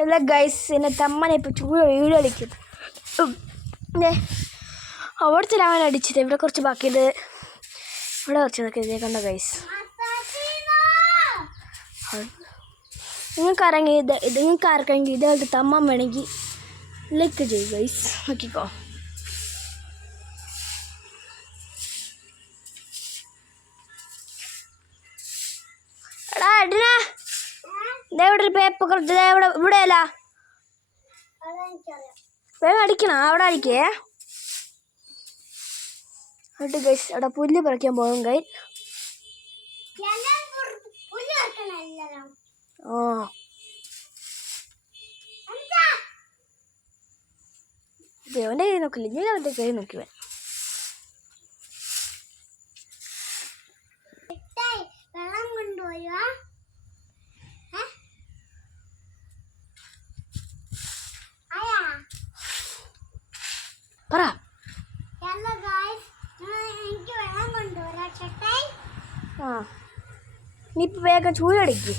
അല്ല ഗൈസ്, എന്നെ തമ്മനെ ഇപ്പോൾ വീട് കളിക്കും. അവിടുത്തെ അവൻ അടിച്ചത്. ഇവിടെ കുറച്ച് ബാക്കിയത്, ഇവിടെ കുറച്ച് ഇതൊക്കെ ഇതേ കണ്ട ഗൈസ്. നിങ്ങൾക്ക് ആർക്കെങ്കിൽ ഇതേപോലത്തെ തമ്മൻ വേണമെങ്കിൽ ലൈക്ക് ചെയ്യും ഗൈസ്. നോക്കിക്കോ. എടാ അടിന ഇവിടെ ഒരു പേപ്പർ കുറച്ച് ഇവിടെയല്ല, വേഗം അടിക്കണം. അവിടെ അടിക്കേ. എന്നിട്ട് ഗൈസ് അവിടെ പുല്ല് പറിക്കാൻ പോകും ഗൈസ്. ദേവന്റെ കൈ നോക്കില്ല, ഞാൻ അവന്റെ കൈ നോക്കിവേ. പറ. നീ ഇപ്പൊ വേഗം ചൂടടിക്ക്.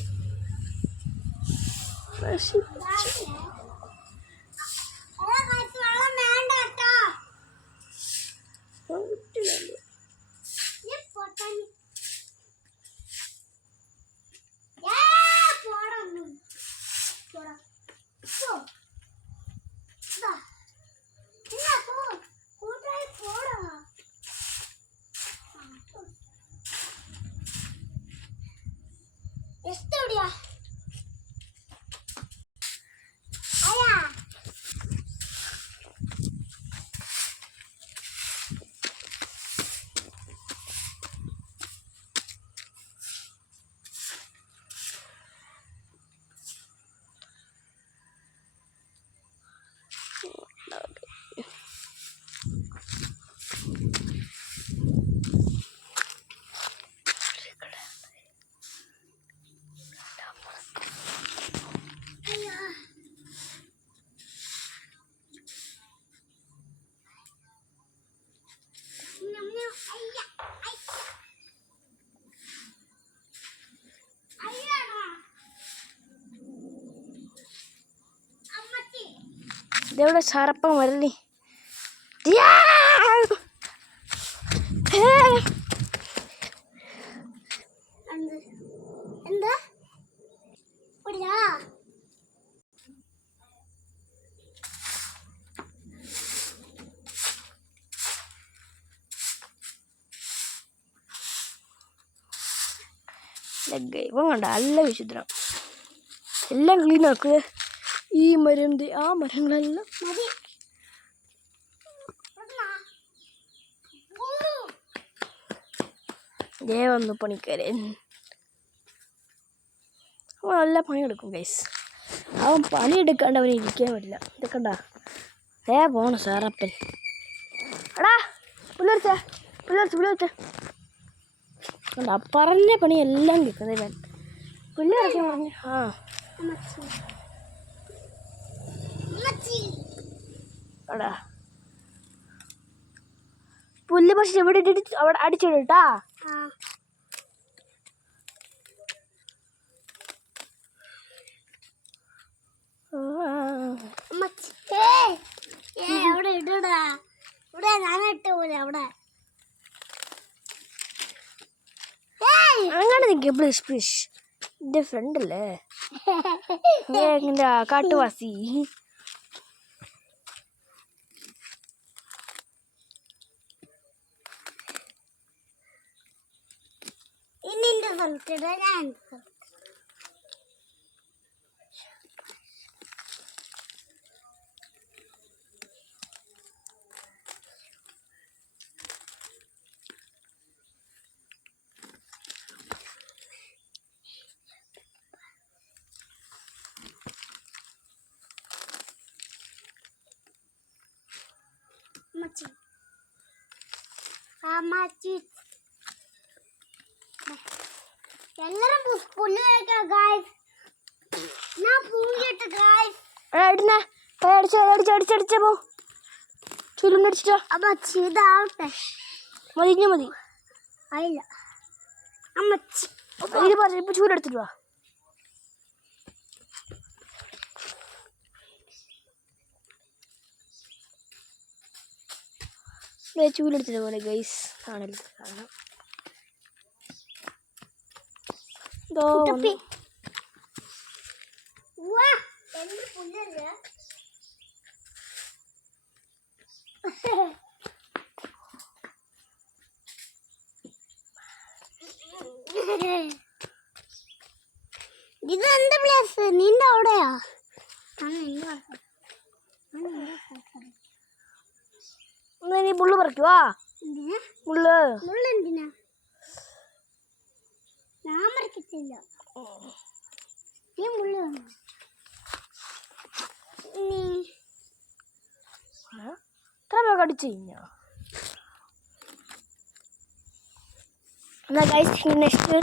ഇതെവിടെ ഷറപ്പം വരല്ലേ. എന്താ ഇവൻ കണ്ട നല്ല വിശുദ്ധനം. എല്ലാം ക്ലീൻ ആക്കുക. ഈ മരം, ആ മരങ്ങളെല്ലാം വന്നു പണിക്കാരൻ. അവൻ നല്ല പണിയെടുക്കും ഗൈസ്. അവൻ പണിയെടുക്കാണ്ട് അവന് ഇരിക്കാൻ പറ്റില്ല. ഇതൊക്കെ ഉണ്ടാ പോണു സാറപ്പൻ. എടാ പുല്ലരിച്ച കണ്ടാ പറഞ്ഞ പണി എല്ലാം കേൾക്കുന്നത് ഇവൻ. പുല്ലരക്കാൻ പറഞ്ഞു. എടാ പുല്ല് പക്ഷെ ഇവിടെ ഇട്ടിട്ട് അവിടെ അടിച്ചിട്ടാ. അങ്ങനെ നിൽക്കും. പ്ലീസ് എന്റെ ഫ്രണ്ട് അല്ലേ, കാട്ടുവാസി. എല്ലാരും പുല്ല് കഴിക്കാം ഗായ്സ്. ഞാൻ പൂങ്ങിട്ട് ഗായ്സ്. അടിച്ചോ ചുരുന്നടിച്ചിട്ടോ. അമ്മച്ചി ഇതാവട്ടെ. മതി ആയില്ല അമ്മച്ചി. ഇത് പറഞ്ഞു ഇപ്പൊ ചൂടെടുത്തിട്ട് വാ. ചൂലെടുത്തത് പോലെ ഗൈസ് ആണല്ലോ കാണാം. ഇതോ ഇത് എന്താ പ്ലേസ്? നിന്റെ അവിടെയാ? നീ മുള്ളു പറിക്കുവാ? മുള്ളു മുള്ളെന്തിനാ? ഞാൻ പറിക്കത്തില്ല. നീ മുള്ളു കടിച്ചു കഴിഞ്ഞോ? എന്നാൽ ഗൈസ് നെക്സ്റ്റ്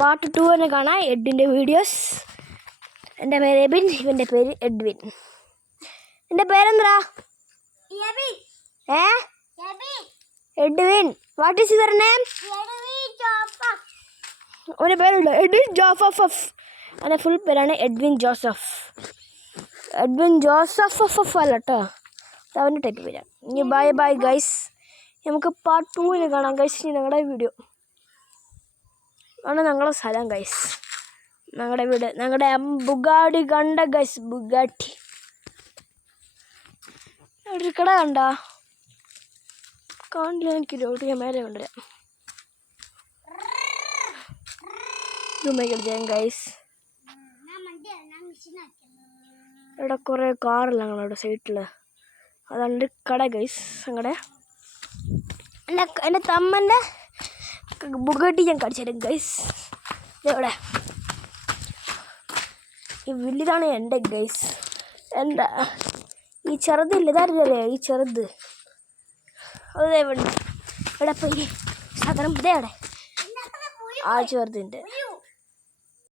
പാർട്ട് 2 തന്നെ കാണാം എഡിൻ്റെ വീഡിയോസ്. എൻ്റെ പേര് എബിൻ, ഇവൻ്റെ പേര് എഡ്വിൻ. എൻ്റെ പേരെന്താ? Edwin. What is your name? അവൻ്റെ പേരുണ്ട് എഡ്വിൻ ജോസഫ്. അവൻ്റെ ഫുൾ പേരാണ് എഡ്വിൻ ജോസഫ്. എഡ്വിൻ ജോസഫ് അല്ല കേട്ടോ, അവൻ്റെ ടൈപ്പ് പേരാണ്. ഇനി ബൈ ബൈ ഗൈസ്, നമുക്ക് പാർട്ട് 2 കാണാം ഗൈസ്. ഇനി ഞങ്ങളുടെ വീഡിയോ ആണ് ഞങ്ങളുടെ സ്ഥലം ഗൈസ്, ഞങ്ങളുടെ വീട്, ഞങ്ങളുടെ ബുഗാടി കണ്ട ഗൈസ്. ബുഗാട്ടി ഒരു കട കണ്ട കാണില്ല എനിക്ക്. റോഡ് ഞാൻ മേലെ കൊണ്ടുവരാം. ചെയ്യാം ഗൈസ്. ഇവിടെ കുറേ കാറില്ല ഞങ്ങളുടെ സൈഡിൽ, അതാണ് കട ഗൈസ്. ഞങ്ങളുടെ എൻ്റെ തമ്മൻ്റെ ബുഗാട്ടി ഞാൻ കാണിച്ചു തരാം ഗൈസ്. ഇതെവിടെ ഈ വലുതാണ് എൻ്റെ ഗൈസ്. എന്താ ഈ ചെറുതില്ല, ഇതായിരുന്നല്ലേ ഈ ചെറുത്, അത് ഇവിടെ പോയി സാധനം ഇതേവിടെ ആ ചെറുതുണ്ട്.